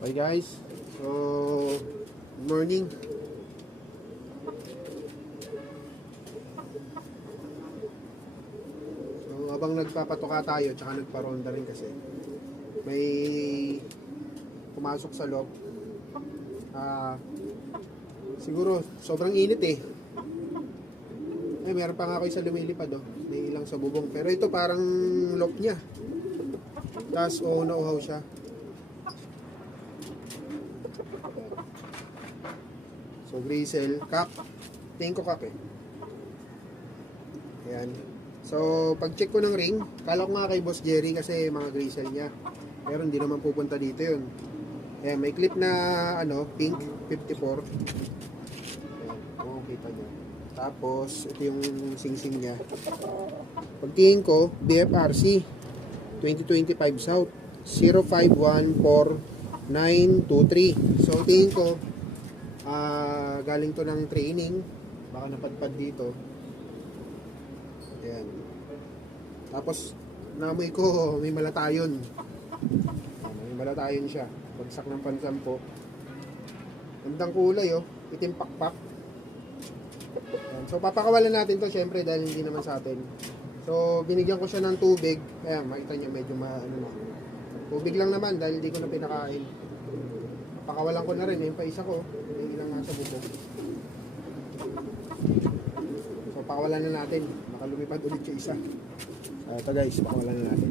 Okay guys, so good morning. So habang nagpapatoka tayo tsaka nagparonda rin kasi may pumasok sa loob. Siguro sobrang init eh. Meron pa nga ako isa lumilipad oh. May ilang sa bubong. Pero ito parang lock niya. Tapos nauhaw siya. So grizzle, kak. Tingin ko kak eh. Ayan. So pag check ko ng ring, kala ko nga kay Boss Jerry kasi mga grizzle niya. Pero hindi naman pupunta dito yun. Ayan, may clip na pink 54. Ayan, kung kita nyo. Tapos ito yung sing-sing niya. Pagtingin ko, BFRC 2025 South 0514-923. So tingin ko galing to ng training, baka napadpad dito. Ayan. Tapos namoy ko may malatayon. May malatayon siya. Bagsak ng pansampo. Gandang kulay oh, itim pakpak. Ayan. So papakawalan natin to syempre dahil hindi naman sa atin. So binigyan ko siya ng tubig. Ayan, makita niyo medyo na. Tubig lang naman dahil hindi ko na pinakain. Pakawalan ko na rin yung paisa ko. May ilang nasa bubog. So pakawalan na natin. Baka lumipad ulit yung isa. Ito guys, pakawalan na natin.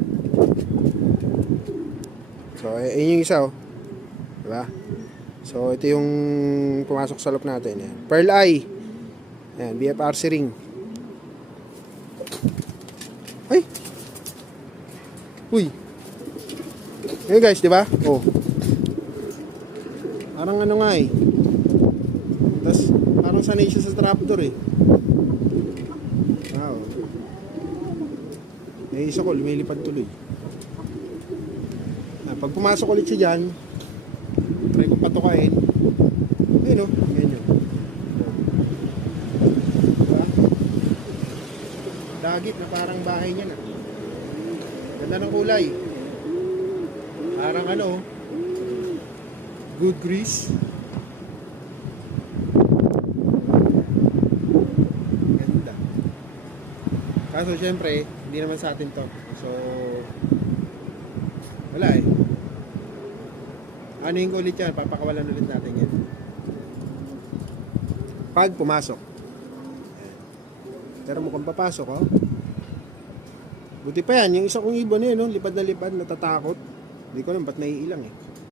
So ayun yung isa oh. Diba? So ito yung pumasok sa loob natin. Ayan. Pearl Eye. Ayan, BFRC ring. Ay! Uy! Ayun guys, diba? Oh. Parang nga eh. Tapos parang sanay siya sa trapdoor eh. Wow. May isa ko, lumilipad tuloy. Pag pumasok ulit siya dyan, try ko patukain. Ayun o, ganyan. Diba? Dagit na parang bahay niya na. Ganda ng kulay. Parang good grease. Ganda. Kaso syempre, hindi naman sa atin to. So, wala eh. Anuhin ko ulit yan, papakawalan ulit natin yan. Pag pumasok. Pero mukhang papasok oh. Buti pa yan, yung isa kong ibon eh, no? Lipad na lipad, natatakot. Hindi ko alam ba't naiilang eh.